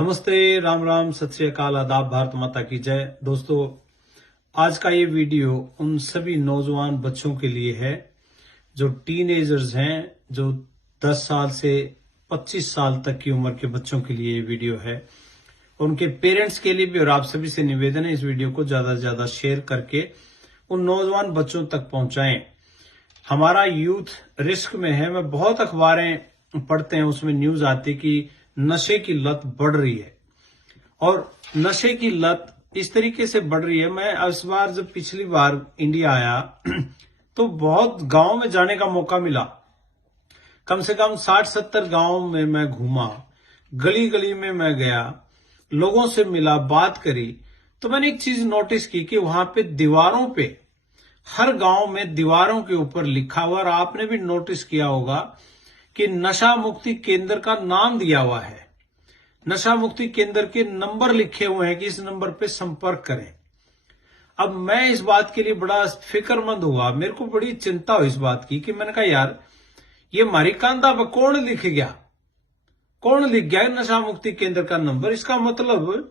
नमस्ते, राम राम, सत श्री अकाल, आदाब, भारत माता की जय। दोस्तों, आज का ये वीडियो उन सभी नौजवान बच्चों के लिए है जो टीनेजर्स हैं, जो 10 साल से 25 साल तक की उम्र के बच्चों के लिए ये वीडियो है। उनके पेरेंट्स के लिए भी, और आप सभी से निवेदन है इस वीडियो को ज्यादा से ज्यादा शेयर करके उन नौजवान बच्चों तक पहुंचाएं। हमारा यूथ रिस्क में है। मैं बहुत अखबारें पढ़ते हैं, उसमें न्यूज आती कि नशे की लत बढ़ रही है, और नशे की लत इस तरीके से बढ़ रही है। मैं इस बार जब पिछली बार इंडिया आया तो बहुत गांव में जाने का मौका मिला। कम से कम 60-70 गांव में मैं घूमा, गली गली में मैं गया, लोगों से मिला, बात करी। तो मैंने एक चीज नोटिस की कि वहां पे दीवारों पे, हर गांव में दीवारों के ऊपर लिखा हुआ, और आपने भी नोटिस किया होगा कि नशा मुक्ति केंद्र का नाम दिया हुआ है। नशा मुक्ति केंद्र के नंबर लिखे हुए हैं कि इस नंबर पे संपर्क करें। अब मैं इस बात के लिए बड़ा फिक्रमंद हुआ, मेरे को बड़ी चिंता हुई इस बात की कि मैंने कहा यार, ये हमारी कांधा पर कौन लिख गया, कौन लिख गया नशा मुक्ति केंद्र का नंबर। इसका मतलब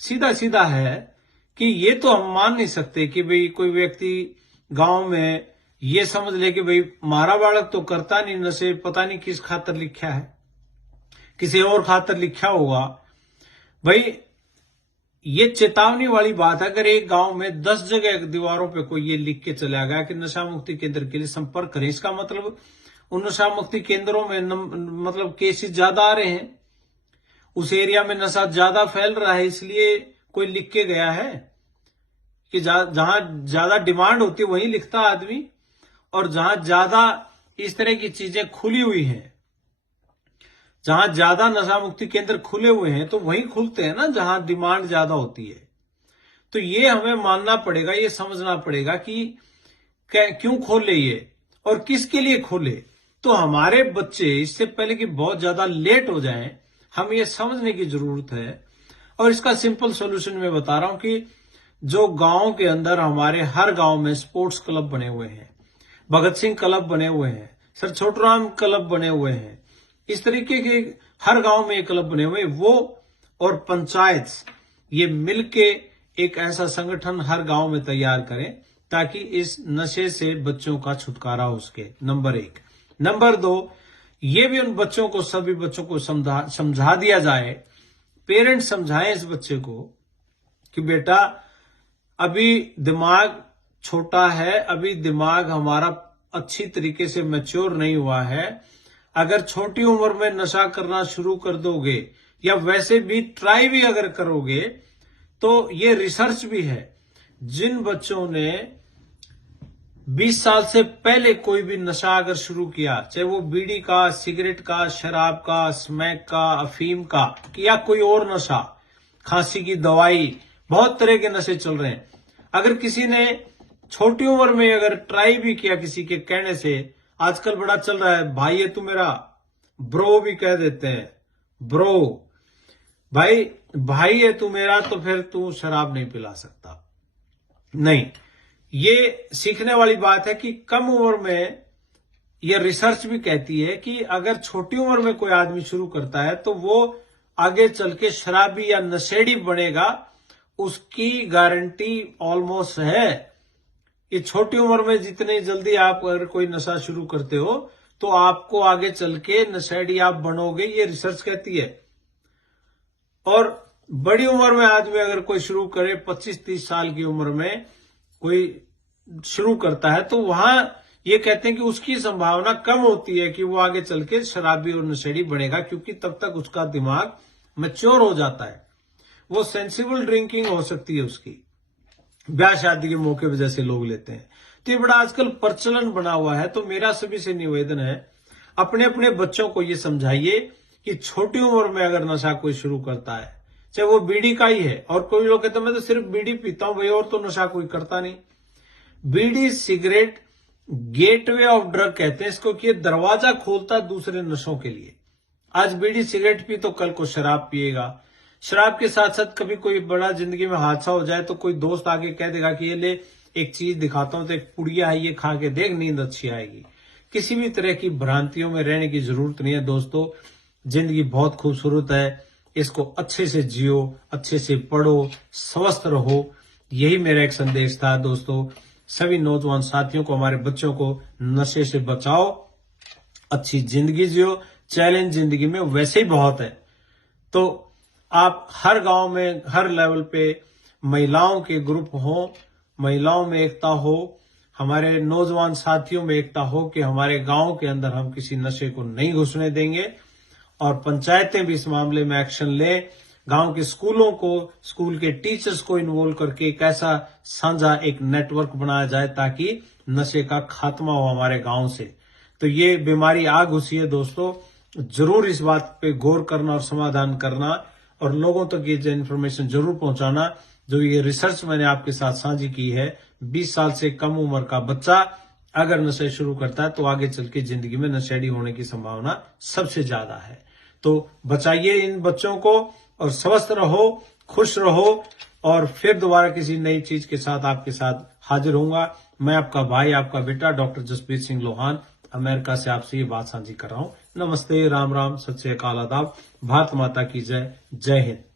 सीधा सीधा है कि ये तो हम मान नहीं सकते कि भाई कोई व्यक्ति गांव में ये समझ ले कि भाई हमारा बालक तो करता नहीं नशे, पता नहीं किस खातर लिखा है, किसी और खातर लिखा होगा। भाई ये चेतावनी वाली बात है। अगर एक गांव में 10 जगह दीवारों पे कोई ये लिख के चला गया कि नशा मुक्ति केंद्र के लिए संपर्क करें, इसका मतलब उन नशा मुक्ति केंद्रों में मतलब केसेस ज्यादा आ रहे हैं, उस एरिया में नशा ज्यादा फैल रहा है, इसलिए कोई लिख के गया है कि जहां ज्यादा डिमांड होती है वहीं लिखता आदमी, और जहां ज्यादा इस तरह की चीजें खुली हुई हैं, जहां ज्यादा नशा मुक्ति केंद्र खुले हुए हैं तो वहीं खुलते हैं ना जहां डिमांड ज्यादा होती है। तो ये हमें मानना पड़ेगा, ये समझना पड़ेगा कि क्यों खोले ये और किसके लिए खोले। तो हमारे बच्चे इससे पहले कि बहुत ज्यादा लेट हो जाएं, हम ये समझने की जरूरत है। और इसका सिंपल सॉल्यूशन मैं बता रहा हूं कि जो गांव के अंदर हमारे हर गांव में स्पोर्ट्स क्लब बने हुए हैं, भगत सिंह क्लब बने हुए हैं, सर छोटूराम क्लब बने हुए हैं, इस तरीके के हर गांव में क्लब बने हुए, वो और पंचायत ये मिलके एक ऐसा संगठन हर गांव में तैयार करें ताकि इस नशे से बच्चों का छुटकारा हो सके। नंबर 1। नंबर 2, ये भी उन बच्चों को, सभी बच्चों को समझा दिया जाए, पेरेंट्स समझाएं इस बच्चे को कि बेटा अभी दिमाग छोटा है, अभी दिमाग हमारा अच्छी तरीके से मैच्योर नहीं हुआ है। अगर छोटी उम्र में नशा करना शुरू कर दोगे या वैसे भी ट्राई भी अगर करोगे, तो ये रिसर्च भी है, जिन बच्चों ने 20 साल से पहले कोई भी नशा अगर शुरू किया, चाहे वो बीड़ी का, सिगरेट का, शराब का, स्मैक का, अफीम का, या कोई और नशा, खांसी की दवाई, बहुत तरह के नशे चल रहे हैं। अगर किसी ने छोटी उम्र में अगर ट्राई भी किया किसी के कहने से, आजकल बड़ा चल रहा है, भाई है तू मेरा, ब्रो भी कह देते हैं, ब्रो भाई, भाई है तू मेरा, तो फिर तू शराब नहीं पिला सकता। नहीं, ये सीखने वाली बात है कि कम उम्र में, यह रिसर्च भी कहती है कि अगर छोटी उम्र में कोई आदमी शुरू करता है तो वो आगे चल के शराबी या नशेड़ी बनेगा, उसकी गारंटी ऑलमोस्ट है। ये छोटी उम्र में जितनी जल्दी आप अगर कोई नशा शुरू करते हो तो आपको आगे चल के नशेड़ी आप बनोगे, ये रिसर्च कहती है। और बड़ी उम्र में आदमी अगर कोई शुरू करे, 25-30 साल की उम्र में कोई शुरू करता है, तो वहां ये कहते हैं कि उसकी संभावना कम होती है कि वो आगे चल के शराबी और नशेड़ी बनेगा, क्योंकि तब तक उसका दिमाग मैच्योर हो जाता है, वो सेंसिबल ड्रिंकिंग हो सकती है उसकी, ब्याह शादी के मौके पर जैसे लोग लेते हैं। तो ये बड़ा आजकल प्रचलन बना हुआ है। तो मेरा सभी से निवेदन है, अपने अपने बच्चों को ये समझाइए कि छोटी उम्र में अगर नशा कोई शुरू करता है, चाहे वो बीड़ी का ही है, और कोई लोग कहते हैं मैं तो सिर्फ बीड़ी पीता हूं भाई, और तो नशा कोई करता नहीं। बीड़ी सिगरेट गेटवे ऑफ ड्रग कहते हैं इसको, कि ये दरवाजा खोलता है दूसरे नशों के लिए। आज बीड़ी सिगरेट पी तो कल को शराब पिएगा, शराब के साथ साथ कभी कोई बड़ा जिंदगी में हादसा हो जाए तो कोई दोस्त आके कह देगा कि ये ले एक चीज दिखाता हूं, तो एक पुड़िया है, ये खा के देख, नींद अच्छी आएगी। किसी भी तरह की भ्रांतियों में रहने की जरूरत नहीं है दोस्तों। जिंदगी बहुत खूबसूरत है, इसको अच्छे से जियो, अच्छे से पढ़ो, स्वस्थ रहो। यही मेरा एक संदेश था दोस्तों। सभी नौजवान साथियों को, हमारे बच्चों को नशे से बचाओ, अच्छी जिंदगी जियो। चैलेंज जिंदगी में वैसे ही बहुत है, तो आप हर गांव में, हर लेवल पे महिलाओं के ग्रुप हो, महिलाओं में एकता हो, हमारे नौजवान साथियों में एकता हो कि हमारे गांव के अंदर हम किसी नशे को नहीं घुसने देंगे, और पंचायतें भी इस मामले में एक्शन लें। गांव के स्कूलों को, स्कूल के टीचर्स को इन्वॉल्व करके एक ऐसा साझा एक नेटवर्क बनाया जाए ताकि नशे का खात्मा हो हमारे गांव से। तो ये बीमारी आ घुसी है दोस्तों, जरूर इस बात पे गौर करना और समाधान करना, और लोगों तक ये इन्फॉर्मेशन जरूर पहुंचाना। जो ये रिसर्च मैंने आपके साथ साझी की है, 20 साल से कम उम्र का बच्चा अगर नशे शुरू करता है तो आगे चल के जिंदगी में नशेड़ी होने की संभावना सबसे ज्यादा है। तो बचाइए इन बच्चों को, और स्वस्थ रहो, खुश रहो, और फिर दोबारा किसी नई चीज के साथ आपके साथ हाजिर होऊंगा। मैं आपका भाई, आपका बेटा डॉक्टर जसप्रीत सिंह लोहान अमेरिका से आपसे ये बात साझी कर रहा हूं। नमस्ते, राम राम, सत श्री अकाल, आदाब, भारत माता की जय, जय हिंद।